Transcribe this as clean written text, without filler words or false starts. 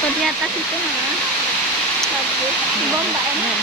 Takut di atas itu mah. Bagus. Bomba enak.